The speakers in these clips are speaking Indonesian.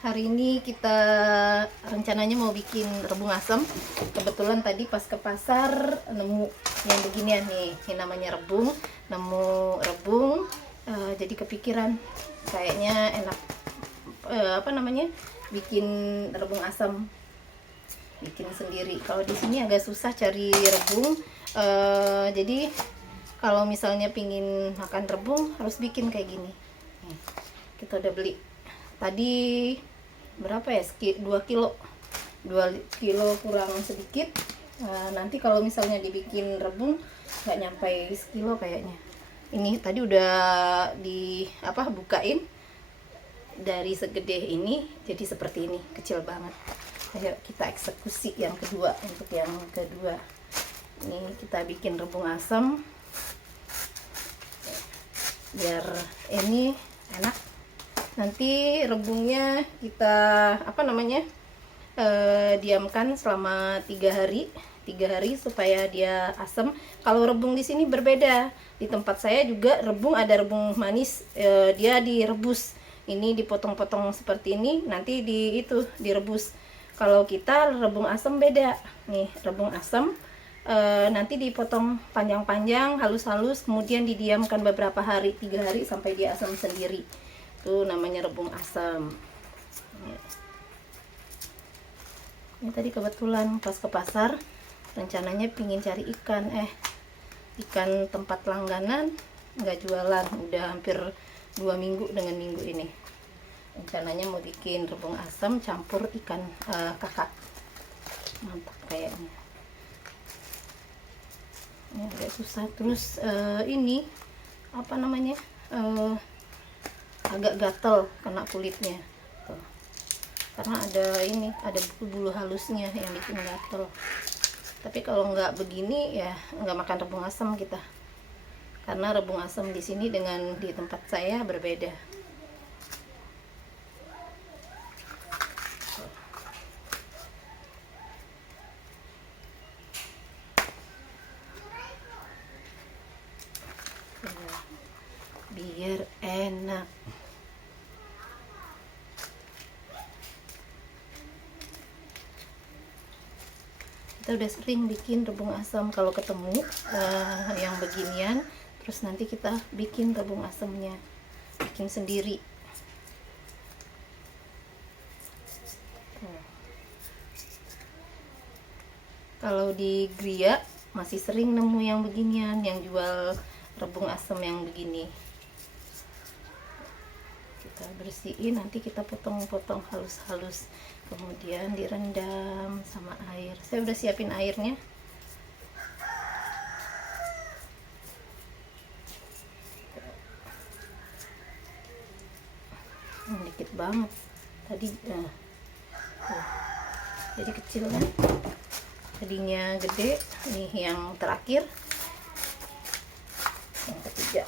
Hari ini kita rencananya mau bikin rebung asam. Kebetulan tadi pas ke pasar nemu yang beginian nih. Ini namanya rebung. Nemu rebung, jadi kepikiran kayaknya enak bikin rebung asam, bikin sendiri. Kalau di sini agak susah cari rebung. Jadi kalau misalnya pingin makan rebung harus bikin kayak gini. Nih, kita udah beli tadi berapa ya, 2 kilo kurang sedikit. Nanti kalau misalnya dibikin rebung nggak nyampe sekilo kayaknya. Ini tadi udah bukain dari segede ini jadi seperti ini, kecil banget. Ayo kita eksekusi yang kedua. Untuk yang kedua ini kita bikin rebung asam biar ini enak. Nanti rebungnya kita diamkan selama 3 hari supaya dia asam. Kalau rebung di sini berbeda. Di tempat saya juga rebung ada rebung manis, dia direbus. Ini dipotong-potong seperti ini, nanti direbus. Kalau kita rebung asam beda. Nih, rebung asam nanti dipotong panjang-panjang, halus-halus, kemudian didiamkan beberapa hari, 3 hari sampai dia asam sendiri. Itu namanya rebung asam. Ini tadi kebetulan pas ke pasar, rencananya pingin cari ikan tempat langganan nggak jualan, udah hampir 2 minggu dengan minggu ini. Rencananya mau bikin rebung asam campur ikan kakap. Mantap kayaknya. Ini agak susah. Terus ini agak gatel kena kulitnya tuh. Karena ada bulu halusnya yang bikin gatel. Tapi kalau nggak begini ya nggak makan rebung asam kita, karena rebung asam di sini dengan di tempat saya berbeda. Biar enak. Kita udah sering bikin rebung asam, kalau ketemu yang beginian, terus nanti kita bikin rebung asamnya, bikin sendiri. Kalau di Gria masih sering nemu yang beginian, yang jual rebung asam yang begini. Kita bersihin, nanti kita potong-potong halus-halus, kemudian direndam sama air. Saya udah siapin airnya. Dikit banget tadi, jadi kecil kan, tadinya gede. Nih yang terakhir, yang ketiga,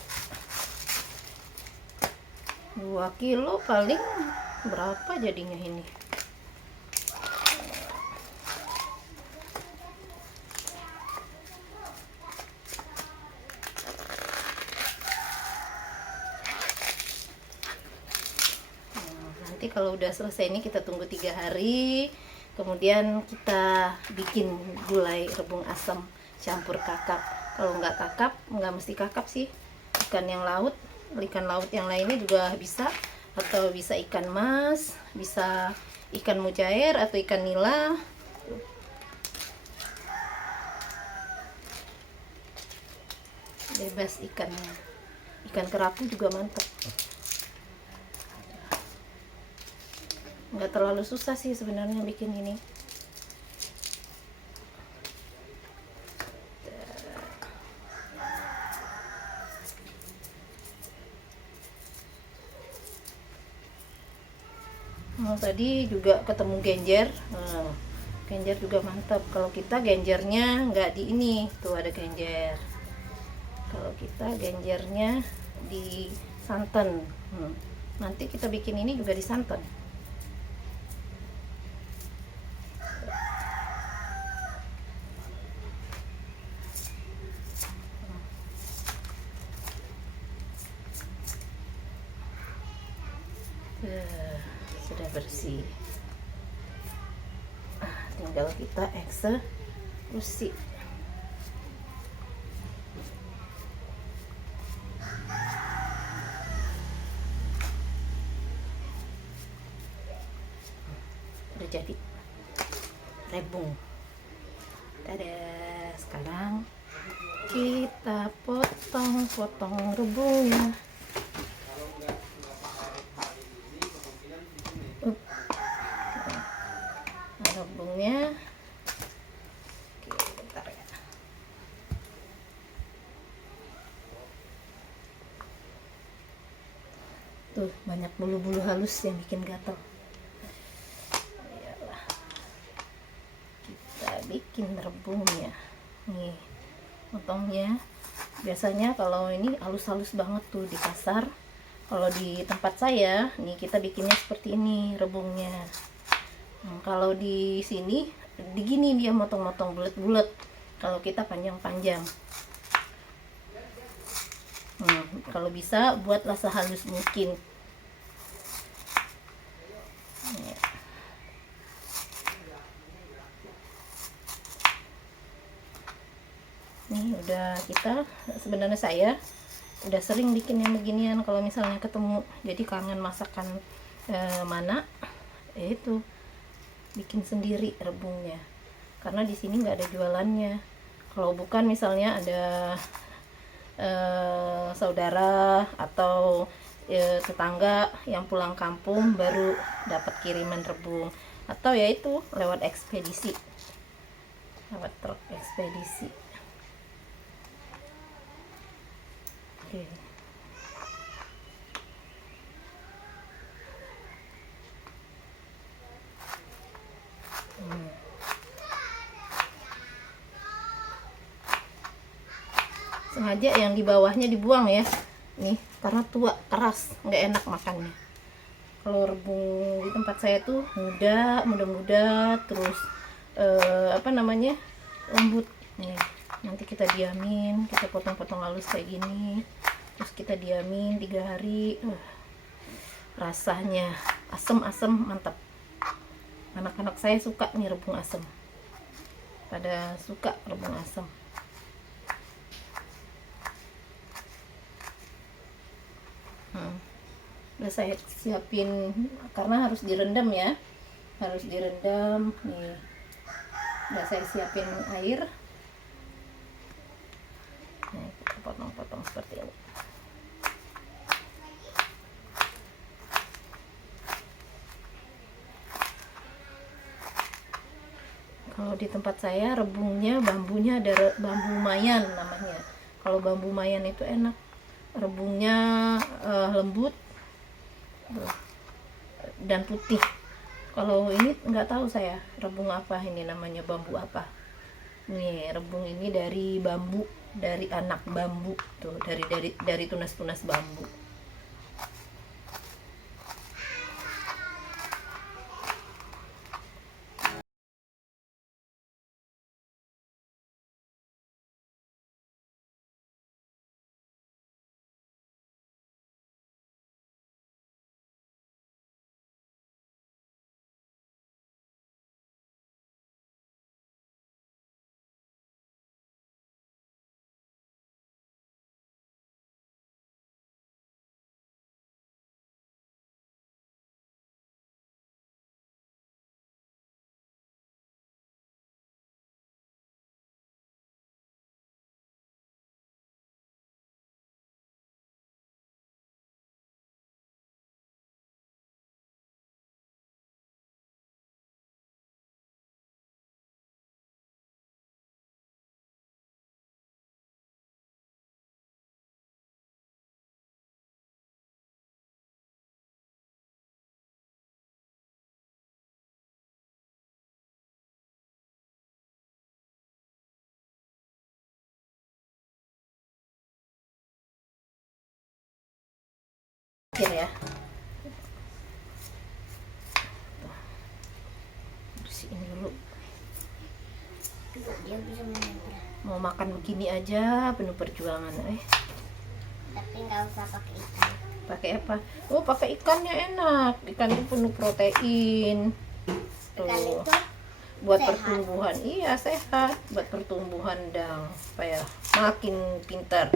2 kilo paling berapa jadinya ini. Nanti kalau udah selesai ini kita tunggu 3 hari, kemudian kita bikin gulai rebung asam campur kakap. Kalau nggak kakap, nggak mesti kakap sih, ikan laut yang lainnya juga bisa, atau bisa ikan mas, bisa ikan mujair atau ikan nila. Bebas ikannya. Ikan kerapu juga mantap. Nggak terlalu susah sih sebenarnya bikin ini. Tadi juga ketemu genjer. Genjer juga mantap. Kalau kita genjernya nggak di ini, tuh ada genjer. Kalau kita genjernya di santan. Nanti kita bikin ini juga di santan. sudah bersih. Tinggal kita eksekusi. Udah jadi rebung. Tada, sekarang kita potong-potong rebungnya. Rebungnya. Oke, bentar ya. Tuh, banyak bulu-bulu halus yang bikin gatal. Iyalah. Kita bikin rebungnya. Nih, potongnya. Biasanya kalau ini halus-halus banget tuh di pasar. Kalau di tempat saya, nih kita bikinnya seperti ini rebungnya. Kalau di sini digini dia motong-motong bulat-bulat. Kalau kita panjang-panjang. Kalau bisa buatlah sehalus mungkin. Nih udah kita, sebenarnya saya udah sering bikin yang beginian kalau misalnya ketemu. Jadi kangen masakan mana itu bikin sendiri rebungnya, karena di sini nggak ada jualannya. Kalau bukan misalnya ada saudara atau tetangga yang pulang kampung baru dapat kiriman rebung, atau yaitu lewat ekspedisi, lewat truk ekspedisi. Oke. Sengaja yang di bawahnya dibuang ya, nih karena tua, keras, nggak enak makannya. Kalau rebung di tempat saya tuh muda, terus lembut. Nih nanti kita diamin, kita potong-potong halus kayak gini, terus kita diamin 3 hari. Rasanya asem mantap. Anak-anak saya suka nih rebung asem, pada suka rebung asem. Udah saya siapin, karena harus direndam ya, harus direndam. Nih udah saya siapin air. Nih kita potong-potong seperti ini. Kalau di tempat saya rebungnya bambunya ada bambu mayan namanya. Kalau bambu mayan itu enak, rebungnya lembut dan putih. Kalau ini nggak tahu saya rebung apa ini namanya, bambu apa. Nih rebung ini dari bambu, dari anak bambu tuh, dari tunas-tunas bambu. Ya, bersihin dulu. Dia bisa menempel. Mau makan begini aja penuh perjuangan. Tapi nggak usah pakai ikan. pakai apa? Oh, pakai ikannya enak. Ikan itu penuh protein. Tuh. Ikan itu Buat sehat. pertumbuhan. Iya, sehat. Buat pertumbuhan dang supaya makin pintar,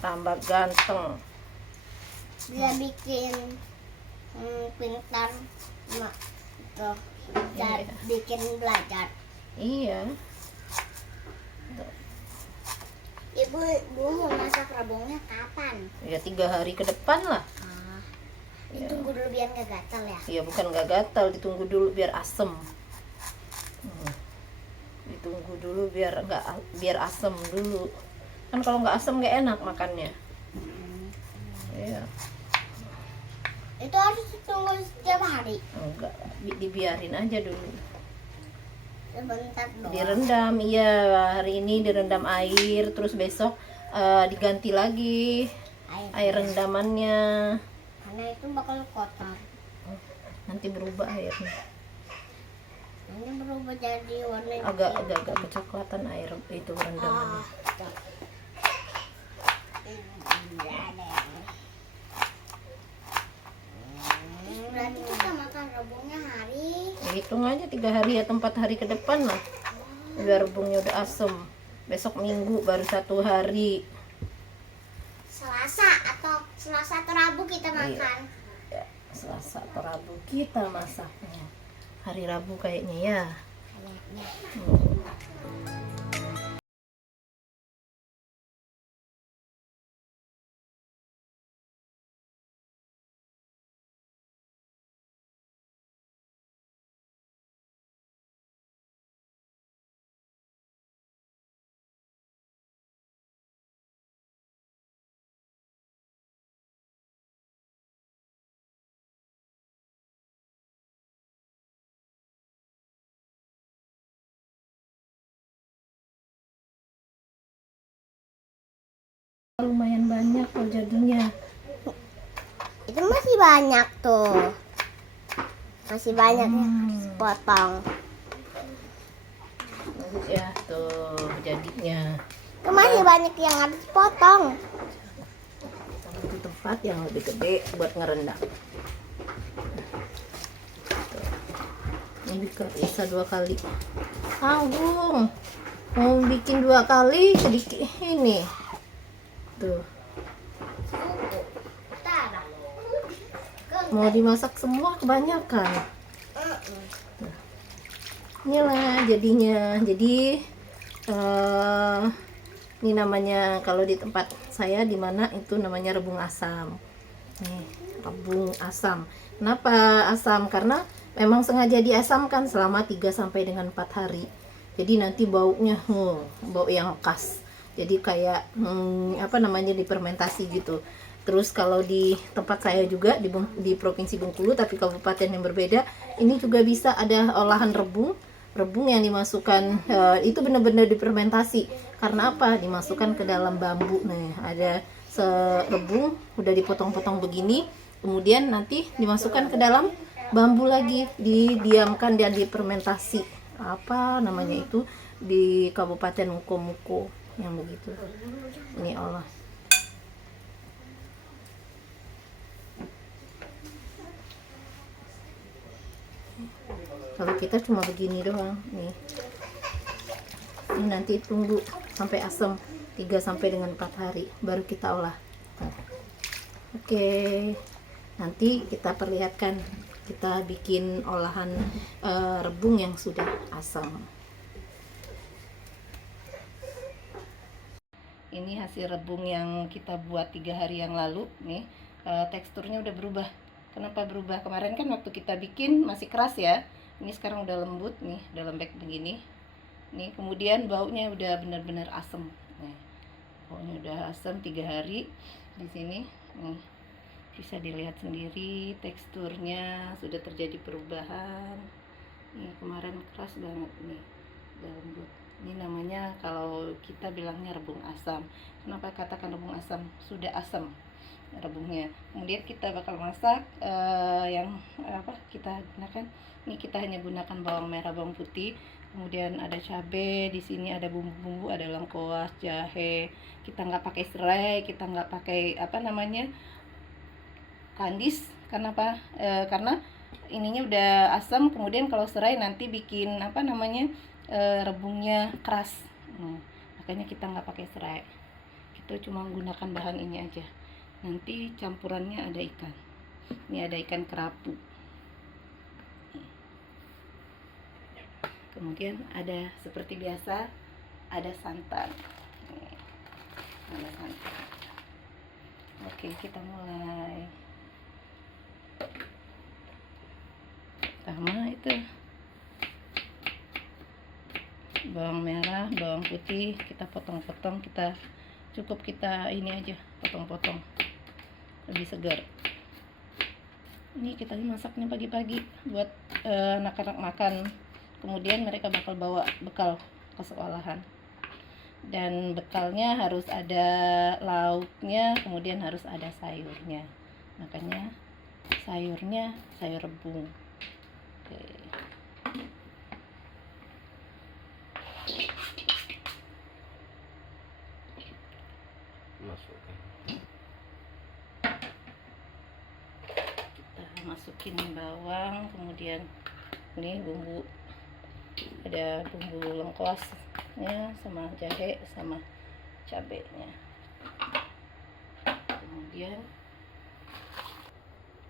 tambah ganteng. Bisa bikin pintar, tuh bisa Iya. bikin belajar. Iya. Ibu mau masak rebungnya kapan? Ya 3 hari ke depan lah. Ditunggu dulu biar nggak gatal ya. Iya, bukan nggak gatal, ditunggu dulu biar asem. Ditunggu dulu biar asem dulu. Kan kalau nggak asem nggak enak makannya. Iya. Itu harus ditunggu setiap hari. Enggak, dibiarin aja dulu. Sebentar doang. Direndam, iya, hari ini direndam air, terus besok diganti lagi air rendamannya. Karena itu bakal kotor. Nanti berubah airnya. Nanti berubah jadi warna Agak kecoklatan air itu rendamannya. Berarti kita makan rebungnya hari Hitung aja 3 hari atau 4 hari ke depan lah, biar rebungnya udah asem. Besok Minggu baru 1 hari. Selasa atau Rabu kita makan. Ya, Selasa atau Rabu kita masaknya. Hari Rabu kayaknya ya. Kayaknya. Lumayan banyak kok jadinya. Itu masih banyak tuh. Masih banyak ya potong. Bagus ya tuh jadinya. Itu masih banyak yang harus potong. Itu tempat yang lebih gede buat ngerendam. Ini bisa 2 kali. Agung mau bikin 2 kali sedikit ini. Tuh. Mau dimasak semua kebanyakan. Inilah jadinya. Jadi ini namanya kalau di tempat saya di mana itu namanya rebung asam. Nih, rebung asam. Kenapa asam? Karena memang sengaja diasamkan selama 3 sampai dengan 4 hari. Jadi nanti baunya bau yang khas. Jadi kayak difermentasi gitu. Terus kalau di tempat saya juga di Provinsi Bengkulu tapi kabupaten yang berbeda, ini juga bisa ada olahan rebung yang dimasukkan itu benar-benar difermentasi. Karena apa? Dimasukkan ke dalam bambu. Nah, ada rebung udah dipotong-potong begini, kemudian nanti dimasukkan ke dalam bambu lagi, didiamkan dan difermentasi. Apa namanya itu di Kabupaten Muko yang begitu. Ini Allah. Kalau kita cuma begini doang nih. Ini nanti tunggu sampai asam 3 sampai dengan 4 hari baru kita olah. Oke. Nanti kita perlihatkan kita bikin olahan rebung yang sudah asam. Ini hasil rebung yang kita buat 3 hari yang lalu nih. Teksturnya udah berubah. Kenapa berubah? Kemarin kan waktu kita bikin masih keras ya. Ini sekarang udah lembut nih, udah lembek begini. Nih, kemudian baunya udah benar-benar asem. Nih, baunya udah asem 3 hari di sini. Nih, bisa dilihat sendiri teksturnya sudah terjadi perubahan. Nih, kemarin keras banget nih, udah lembut. Ini namanya kalau kita bilangnya rebung asam. Kenapa katakan rebung asam? Sudah asam rebungnya. Kemudian kita bakal masak yang kita gunakan. Ini kita hanya gunakan bawang merah, bawang putih. Kemudian ada cabai, di sini ada bumbu-bumbu, ada lengkuas, jahe. Kita nggak pakai serai, kita nggak pakai kandis. Karena apa? Karena ininya udah asam, kemudian kalau serai nanti bikin apa namanya, rebungnya keras. Makanya kita nggak pakai serai, kita cuma menggunakan bahan ini aja. Nanti campurannya ada ikan, ini ada ikan kerapu, kemudian ada seperti biasa ada santan. Nih, ada santan. Oke, kita mulai. Pertama itu bawang merah, bawang putih kita potong-potong, kita ini aja potong-potong lebih segar. Ini kita masaknya pagi-pagi buat anak-anak makan, kemudian mereka bakal bawa bekal ke sekolahan. Dan bekalnya harus ada lauknya, kemudian harus ada sayurnya. Makanya sayurnya sayur rebung. Oke. Masukkan. Kita masukin bawang, kemudian ini bumbu, ada bumbu lengkuasnya sama jahe sama cabenya. Kemudian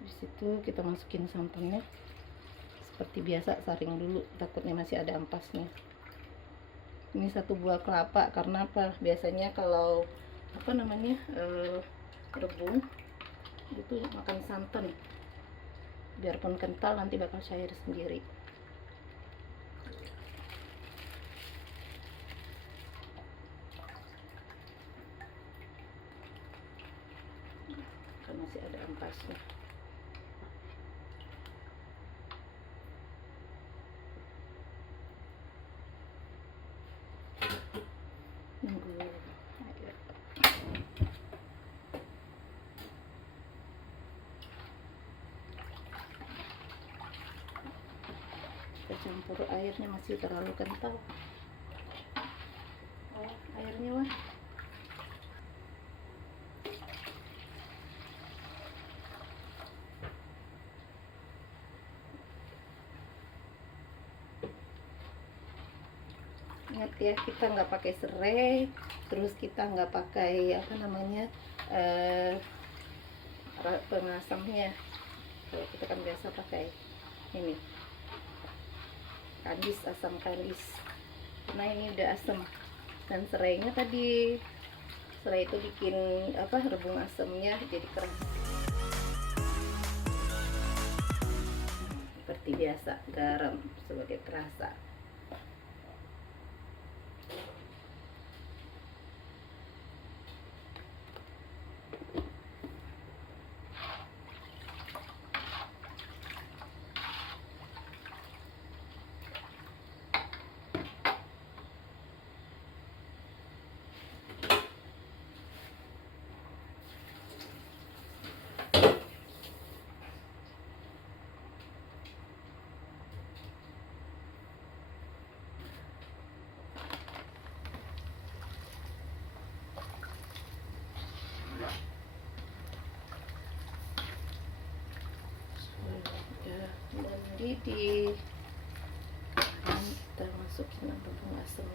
di situ kita masukin santannya seperti biasa, saring dulu takutnya masih ada ampasnya. Ini 1 buah kelapa, karena apa, biasanya kalau apa namanya, rebung itu makan santan, biarpun kental nanti bakal cair sendiri. Kan masih ada ampasnya. Nunggu air. Kita campur airnya, masih terlalu kental. Oh, airnya wah. Ingat ya, kita nggak pakai serai, terus kita nggak pakai apa namanya, pengasamnya. Kalau kita kan biasa pakai ini kandis, asam kandis. Nah ini udah asam, dan serainya tadi, serai itu bikin apa, rebung asamnya jadi keras. Seperti biasa, garam sebagai perasa. Dan mendidih, dan kita masukin rebung asam.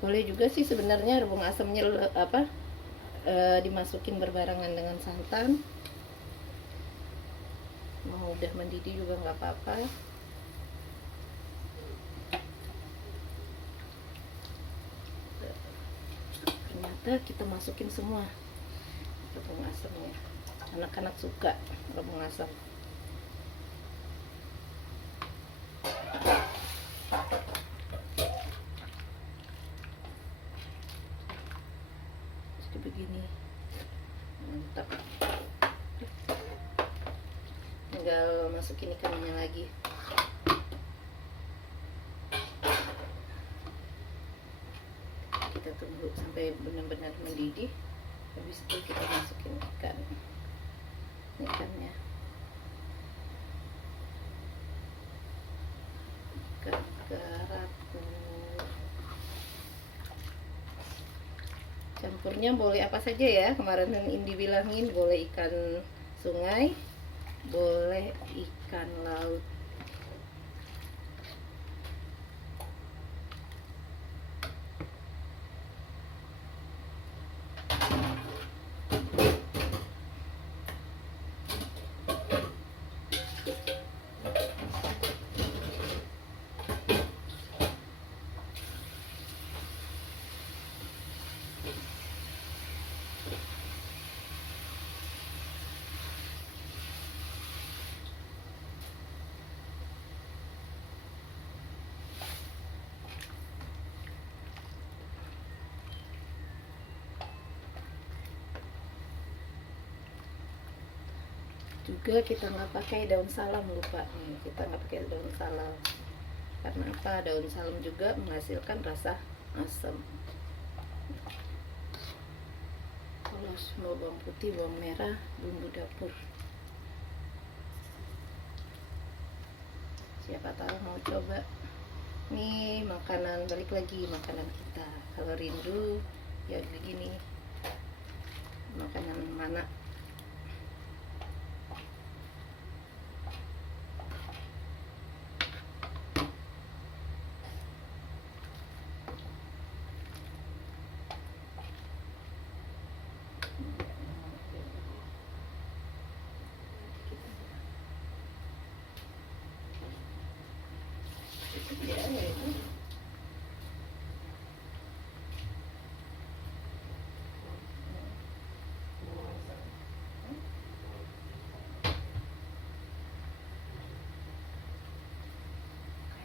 Boleh juga sih sebenarnya rebung asamnya dimasukin berbarengan dengan santan. Mau udah mendidih juga nggak apa-apa. Ternyata kita masukin semua rebung asamnya. Anak-anak suka rebung asam. Jadi begini, mantap. Tinggal masukin ikannya lagi. Kita tunggu sampai benar-benar mendidih. Habis itu kita masukin ikannya. Campurnya boleh apa saja ya. Kemarin Indi bilangin boleh ikan sungai, boleh ikan laut. Juga kita nggak pakai daun salam, lupa nih, kita nggak pakai daun salam karena apa? Daun salam juga menghasilkan rasa asam. Terus mau bawang putih, bawang merah, bumbu dapur. Siapa tahu mau coba nih makanan, balik lagi makanan kita. Kalau rindu ya begini, makanan mana.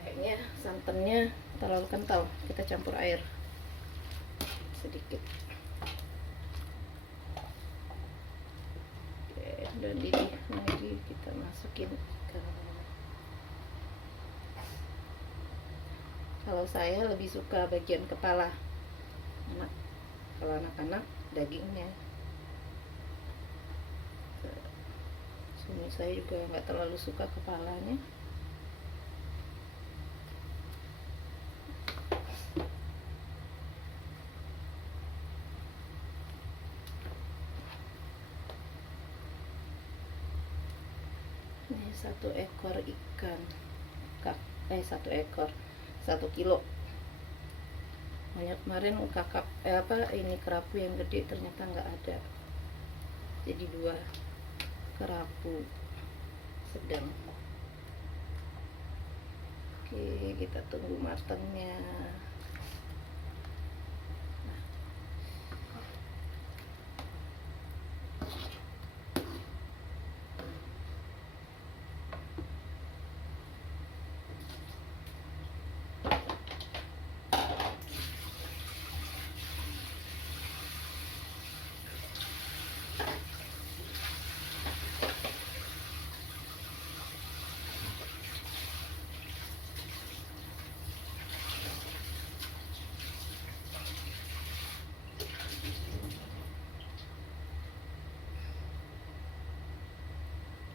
Kayaknya santannya terlalu kental, kita campur air sedikit. Oke, dan ini lagi kita masukin ikan. Kalau saya lebih suka bagian kepala anak, kalau anak-anak dagingnya. Suami saya juga nggak terlalu suka kepalanya. Ini 1 ekor ikan, 1 kilo. Banyak kemarin kakap ini kerapu yang gede ternyata nggak ada, jadi 2 kerapu sedang. Oke, kita tunggu matangnya.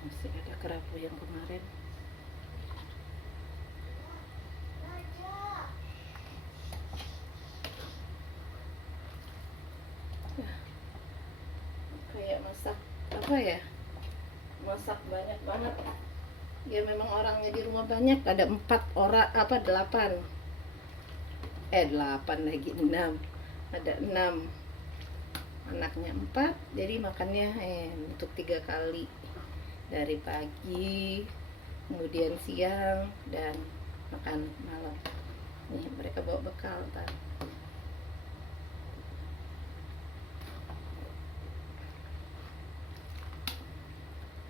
Masih ada kerapu yang kemarin. Kayak masak apa ya, masak banyak banget ya. Memang orangnya di rumah banyak, ada 8 lagi 6, ada 6 anaknya 4, jadi makannya untuk 3 kali, dari pagi, kemudian siang, dan makan malam. Nih mereka bawa bekal ntar.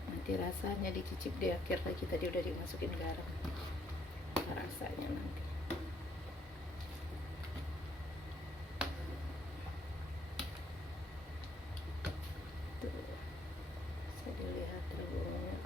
Nanti rasanya dicicip di akhir, lagi tadi udah dimasukin garam. Rasanya nanti tuh, bisa dilihat rebungnya.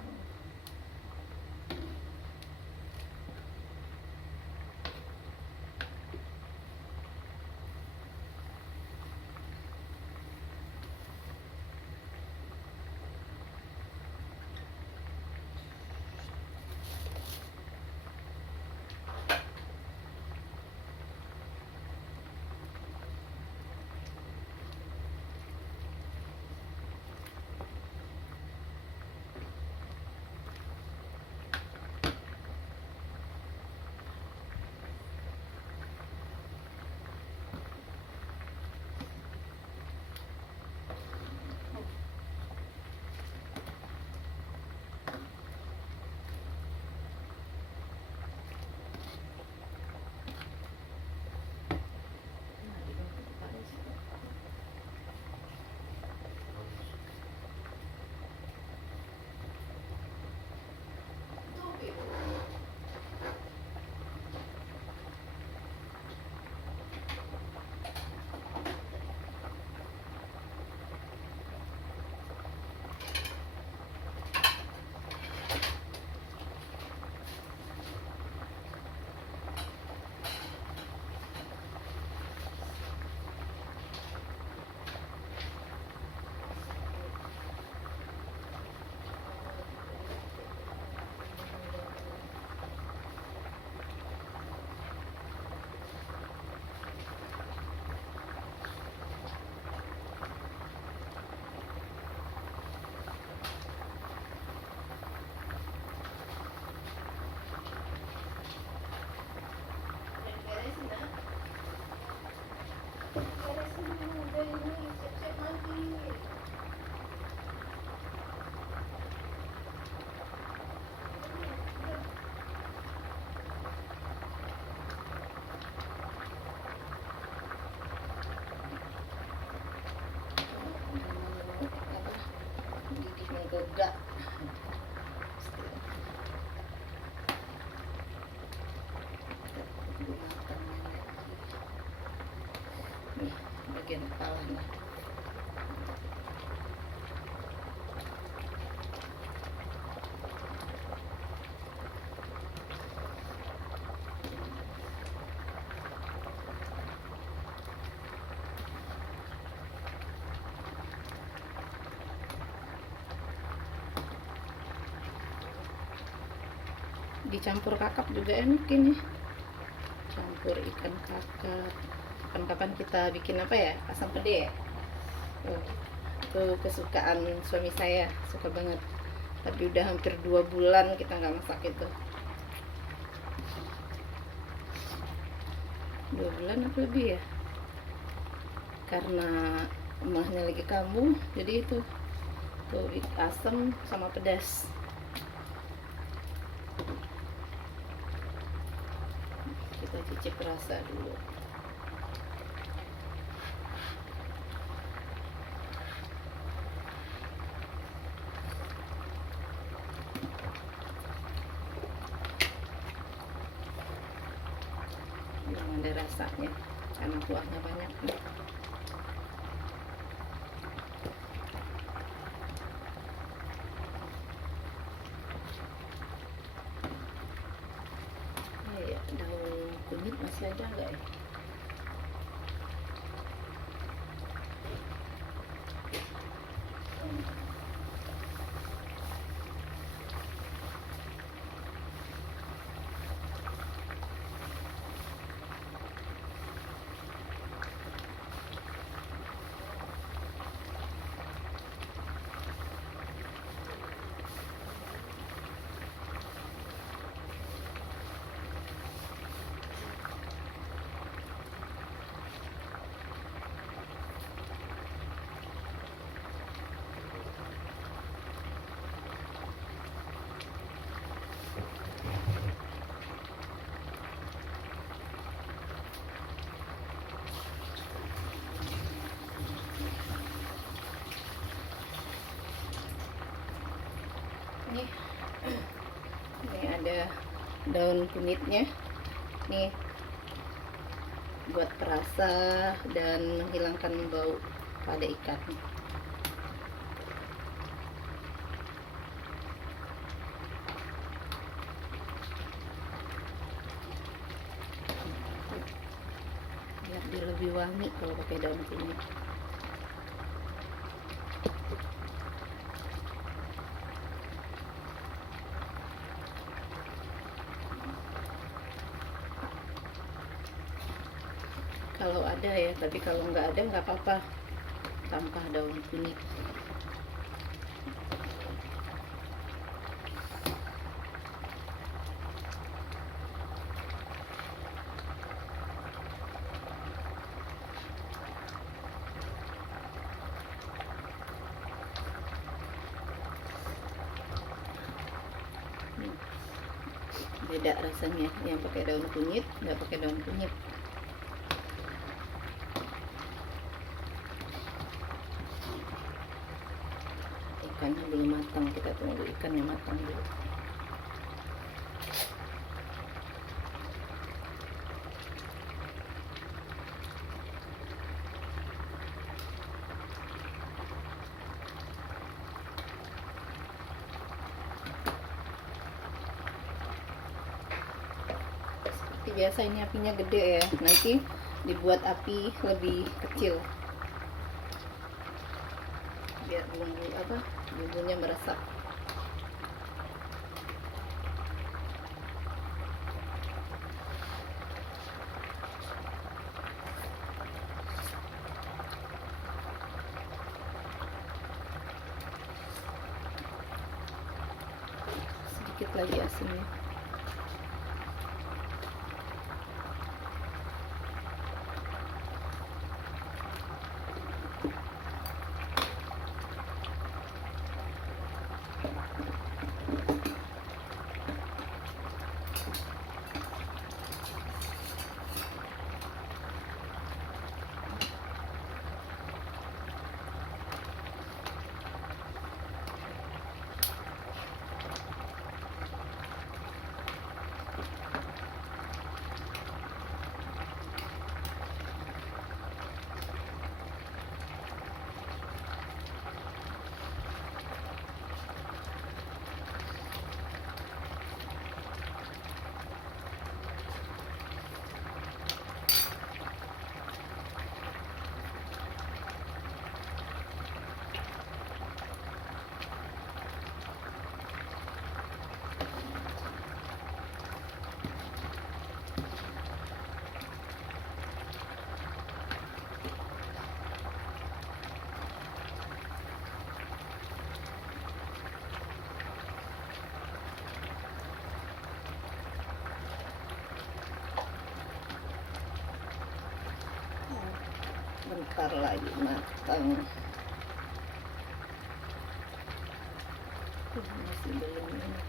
bagian kepalanya. Dicampur kakap juga enak ini, campur ikan kakap. Kapan-kapan kita bikin apa ya, asam pede ya. Itu kesukaan suami saya, suka banget, tapi udah hampir 2 bulan kita nggak masak itu. 2 bulan apa lebih ya, karena emahnya lagi kambuh, jadi itu tuh asam sama pedas. Kita cicip rasa dulu. Yang ada rasanya karena kuahnya banyak. Ya, daun kunyit masih ada nggak ya? Ini ada daun kunyitnya nih, buat perasa dan menghilangkan bau pada ikan. Biar dia lebih wangi kalau pakai daun kunyit. Kalau ada ya, tapi kalau nggak ada nggak apa-apa tanpa daun kunyit. Beda rasanya yang pakai daun kunyit, nggak pakai daun kunyit. Ikannya belum matang, kita tunggu ikannya matang dulu. Seperti biasa ini apinya gede ya, nanti dibuat api lebih kecil biar bumbunya meresap. Sedikit lagi asinnya. Bentar lagi matang. Masih belum ini.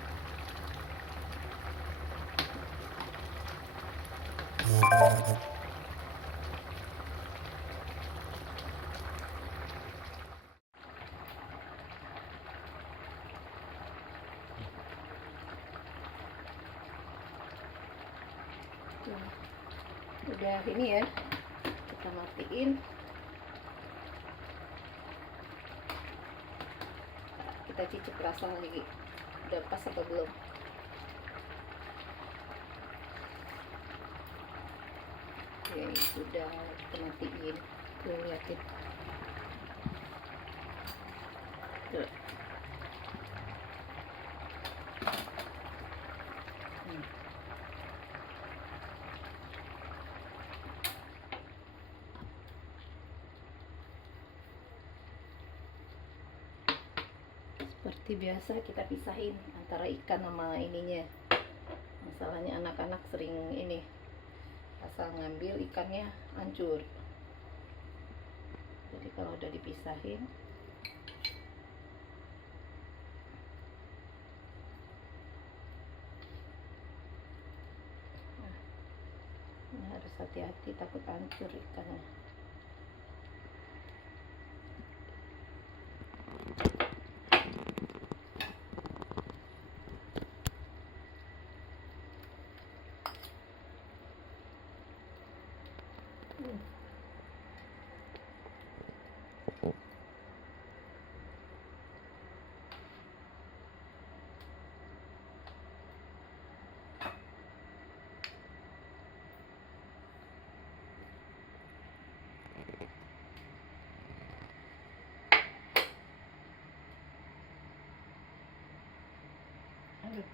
Tuh, udah ini ya, kita matiin. Kita cicip rasa lagi udah pas apa belum. Ya sudah, kita matiin. Tuh liatin tuh. Seperti biasa kita pisahin antara ikan sama ininya. Masalahnya anak-anak sering ini, asal ngambil ikannya hancur. Jadi kalau udah dipisahin, nah, harus hati-hati, takut hancur ikannya. Aduh.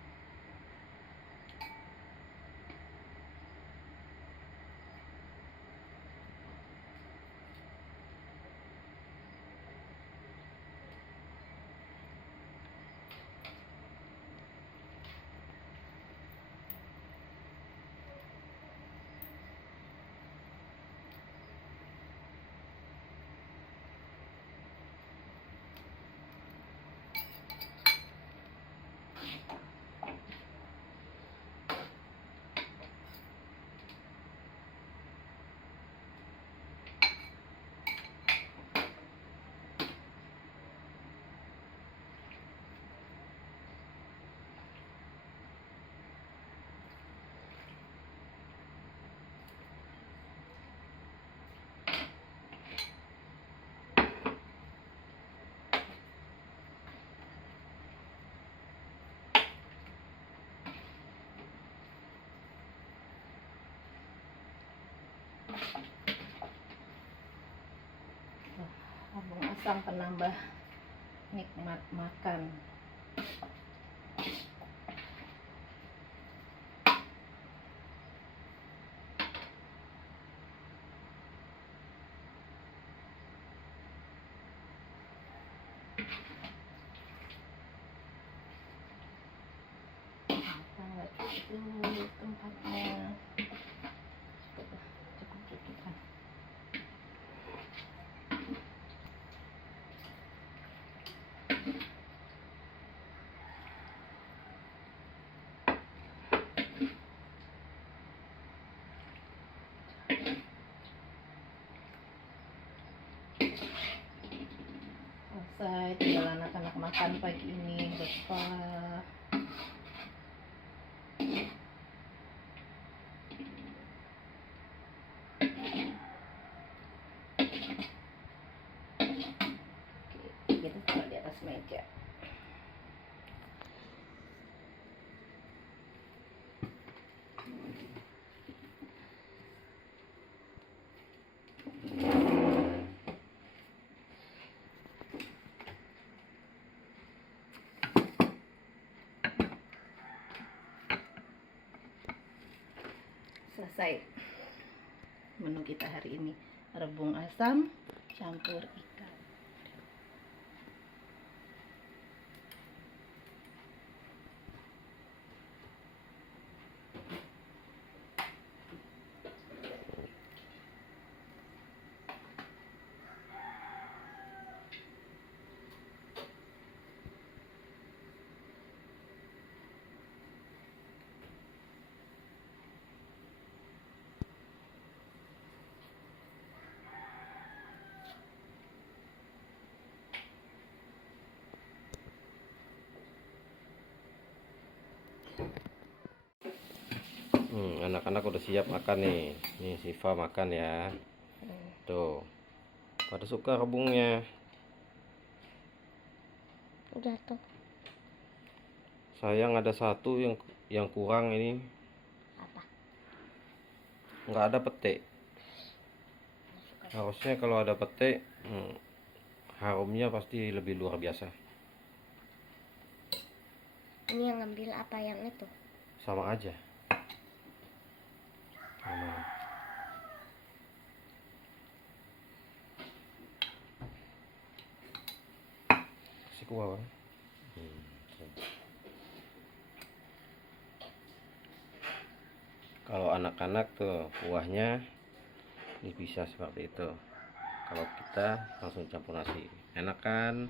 Lambung asam penambah nikmat makan. Sangat itu tempatnya. Cukup kan. Selesai, tinggal anak-anak makan pagi ini. Bapak gitu, taruh di atas meja. Selesai menu kita hari ini, rebung asam campur ikan. anak-anak udah siap makan nih. Nih Siva makan ya. Tuh. Pada suka rebungnya. Udah tuh. Sayang ada satu yang kurang ini. Apa? Nggak ada pete. Harusnya kalau ada pete, harumnya pasti lebih luar biasa. Ini yang ngambil apa yang itu? Sama aja. Kasih kuah, Bang. Kalau anak-anak tuh kuahnya bisa seperti itu. Kalau kita langsung campur nasi, enak kan?